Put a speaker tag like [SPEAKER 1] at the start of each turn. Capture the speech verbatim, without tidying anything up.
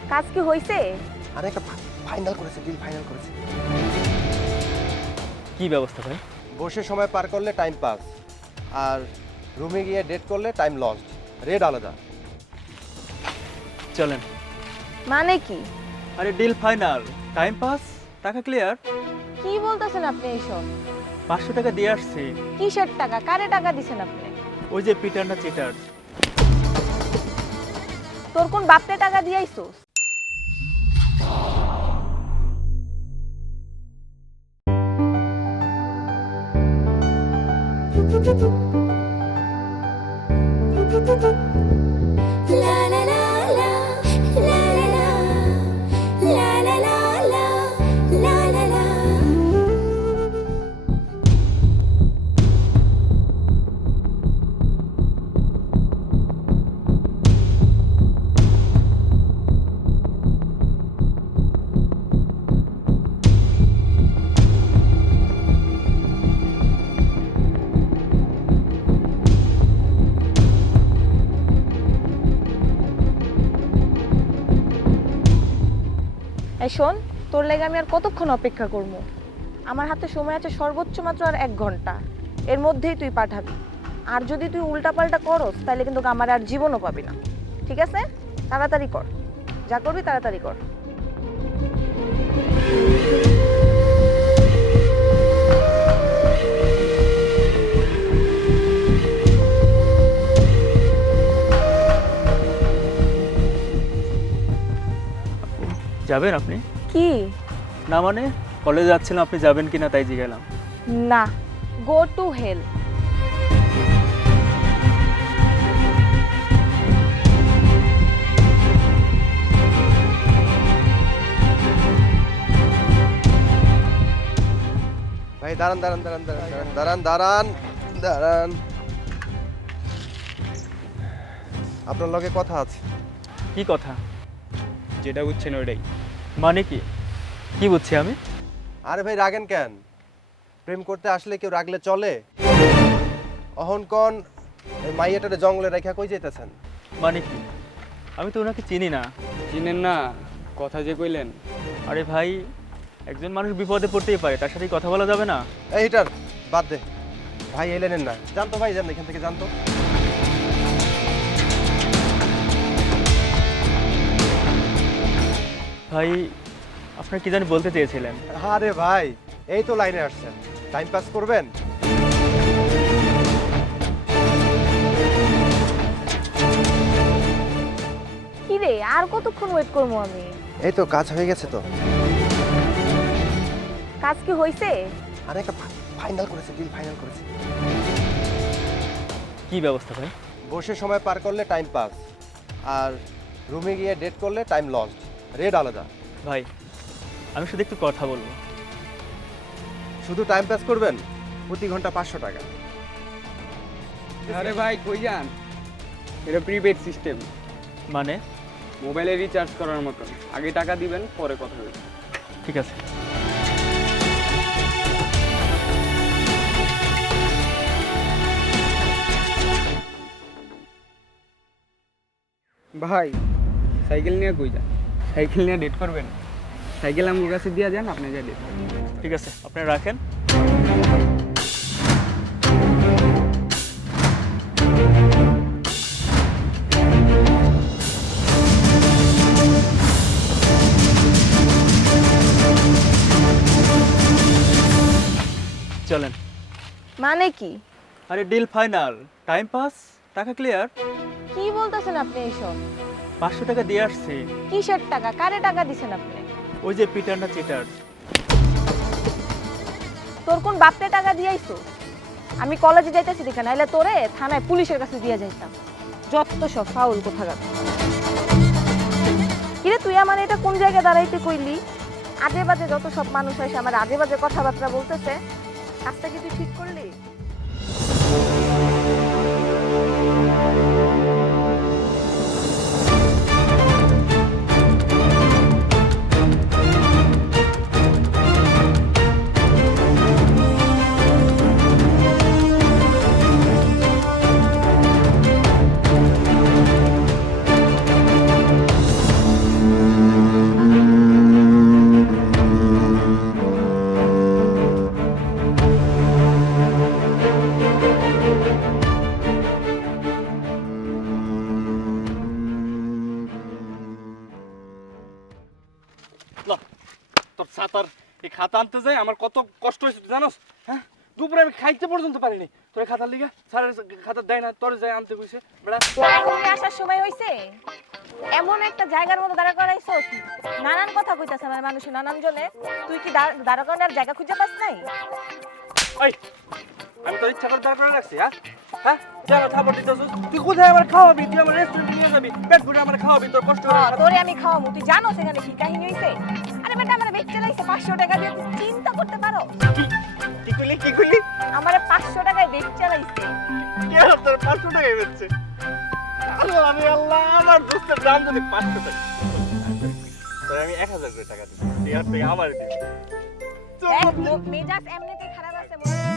[SPEAKER 1] কাজ কি হইছে?
[SPEAKER 2] আরে একটা ফাইনাল করেছে, ডিল ফাইনাল করেছে।
[SPEAKER 3] কি ব্যবস্থা ভাই?
[SPEAKER 2] বসে সময় পার করলে টাইম পাস, আর রুমে গিয়ে ডেট করলে টাইম লস্ট। রেড আলাদা।
[SPEAKER 3] চলেন।
[SPEAKER 1] মানে কি?
[SPEAKER 3] আরে ডিল ফাইনাল, টাইম পাস, টাকা ক্লিয়ার।
[SPEAKER 1] কি বলতেছেন আপনি এইসব?
[SPEAKER 3] পাঁচশো টাকা দিয়ে আসছি।
[SPEAKER 1] কিসের টাকা? কারে টাকা দিছেন আপনি?
[SPEAKER 3] ওই যে পিটার না চিটার।
[SPEAKER 1] তোর কোন বাপরে টাকা দিয়াইছস?
[SPEAKER 4] La la la la, la la la, la la la la, la la la.
[SPEAKER 1] এই শোন, তোর লেগে আমি আর কতক্ষণ অপেক্ষা করব? আমার হাতে সময় আছে সর্বোচ্চ মাত্র আর এক ঘন্টা। এর মধ্যেই তুই পাঠাবি। আর যদি তুই উল্টাপাল্টা করস তাহলে কিন্তু আমার আর জীবনও পাবি না। ঠিক আছে? তাড়াতাড়ি কর, যা করবি তাড়াতাড়ি কর।
[SPEAKER 3] যাবেন আপনি?
[SPEAKER 1] কি?
[SPEAKER 3] না মানে কলেজে যাচ্ছিলাম, আপনি যাবেন কিনা তাই জিজ্ঞালাম।
[SPEAKER 1] না, গো টু হেল।
[SPEAKER 2] ভাই দাঁড়ান দাঁড়ান দাঁড়ান দাঁড়ান দাঁড়ান দাঁড়ান দাঁড়ান। আপনার লগে কথা আছে।
[SPEAKER 3] কি কথা?
[SPEAKER 5] যেটা বুঝছেন ওইটাই।
[SPEAKER 3] মানে কি? কি বুঝছি আমি?
[SPEAKER 2] আরে ভাই রাগেন কেন? প্রেম করতে আসলে কেউ রাগলে চলে? অহন কন মাইয়াটারে জঙ্গলে রেখা কই যেতেছেন?
[SPEAKER 3] মানে কি? আমি তো ওনাকে চিনি না।
[SPEAKER 5] চিনেন না, কথা যে কইলেন।
[SPEAKER 3] আরে ভাই, একজন মানুষ বিপদে পড়তেই পারে, তার সাথে কথা বলা যাবে না?
[SPEAKER 2] এই হিটার বাদ দে ভাই, এলেন না। জানতো ভাই, যান এখান থেকে জানতো।
[SPEAKER 3] ভাই, আপনার কি জানি বলতে চেয়েছিলেন?
[SPEAKER 2] আরে ভাই, এই তো লাইনে আসছেন, টাইম পাস করবেন।
[SPEAKER 1] কি রে, আর কতক্ষণ ওয়েট করবো আমি?
[SPEAKER 2] এই তো কাজ হয়ে গেছে তো।
[SPEAKER 1] কাজ কি হইছে?
[SPEAKER 2] আরে একটা ফাইনাল করেছে, ডিল ফাইনাল করেছে।
[SPEAKER 3] কি ব্যবস্থা ভাই?
[SPEAKER 2] বসে সময় পার করলে টাইম পাস, আর রুমে গিয়ে ডেট করলে টাইম লস্ট। রেড আলাদা।
[SPEAKER 3] ভাই, আমি শুধু একটু কথা বলবো।
[SPEAKER 2] শুধু টাইম পাস করবেন, প্রতি ঘন্টা পাঁচশো টাকা।
[SPEAKER 5] আরে ভাই কই যান? এটা প্রিপেড সিস্টেম,
[SPEAKER 3] মানে?
[SPEAKER 5] মোবাইলে রিচার্জ করার মতন। আগে টাকা দিবেন, পরে কথা বলবেন।
[SPEAKER 3] ঠিক আছে।
[SPEAKER 5] ভাই সাইকেল নিয়ে কই যান? সাইকেল নিয়ে ডেট করবেন? সাইকেল আমার কাছে দিয়ে যান, আপনি যা ডেট করবেন।
[SPEAKER 3] ঠিক আছে, আপনারা রাখেন। চলেন।
[SPEAKER 1] মানে কি?
[SPEAKER 3] আরে ডিল ফাইনাল, টাইম পাস, টাকা ক্লিয়ার।
[SPEAKER 1] কি বলতেছেন আপনি এইসব?
[SPEAKER 3] পাঁচশো টাকা দিয়ে আসছি।
[SPEAKER 1] কিসের টাকা? কারে টাকা দিছেন আপনি?
[SPEAKER 3] ওই যে পিটার না চিটার।
[SPEAKER 1] তোর কোন বাপরে টাকা দিয়াইছো? আমি কলেজে যাইতেছি দেখে, নাইলে তোরে থানায় পুলিশের কাছে দিয়ে যাইতাম। যত সব ফাউল কোথাকার। কিরে, তুই আমার এটা কোন জায়গায় দাঁড়াইতে কইলি? আজে বাজে যত সব মানুষ এসে আমার আজে বাজে কথাবার্তা বলতেছে। কাজটা কি তুই ঠিক করলি?
[SPEAKER 6] ল, তোর ছাতার এই খাতা আনতে যাই আমার কত কষ্ট হয়েছে তুই জানোস? হ্যাঁ, দুপুরে আমি খাইতে পর্যন্ত পারিনি তোর খাতার লিগা। স্যারের খাতা দেয় না, তোর যাই আনতে কইছে বেড়া।
[SPEAKER 1] তুমি আসার সময় হইছে এমন একটা জায়গার মধ্যে দাঁড়া করাইছো, নানান কথা কইতাছে আমার মানুষ, নানান জনে। তুই কি দাঁড়- দাঁড়া করানোর জায়গা খুঁজে পাস নাই?
[SPEAKER 6] ওই, আমি তোর ইচ্ছা করে দাঁড় করে রাখছি? হ্যাঁ হ্যাঁ, তুই আমার খাবার দিতেছিস, তুই কোথায় আমার খাওয়াবি? তুই আমার রেস্টুরেন্টে নিয়ে যাবি, পেট ভরে আমার খাওয়াবি, তোর কষ্ট
[SPEAKER 1] হ্যাঁ,
[SPEAKER 6] হবে।
[SPEAKER 1] তোরে আমি খাওয়াবো, তুই জানো সেখানে কি কাহিনী হইছে? আরে বেটা, আমার বেচতে লাগছে পাঁচশো টাকা দিয়ে, তুই চিন্তা করতে পারো?
[SPEAKER 6] কি কইলি কি কইলি?
[SPEAKER 1] আমার পাঁচশো টাকায় বেচতে লাগছে।
[SPEAKER 6] কে তোর পাঁচশো টাকাই বেচছে? আল্লাহ, আমি আল্লাহ, আমার দোস্তের দাম যদি পাঁচশো টাকা, তোর আমি এক হাজার করে টাকা দিচ্ছি, এই হাজার টাকা আমার দিবি।
[SPEAKER 1] দেখ, মো- মেজাজ এমনিতেই খারাপ আছে, মনে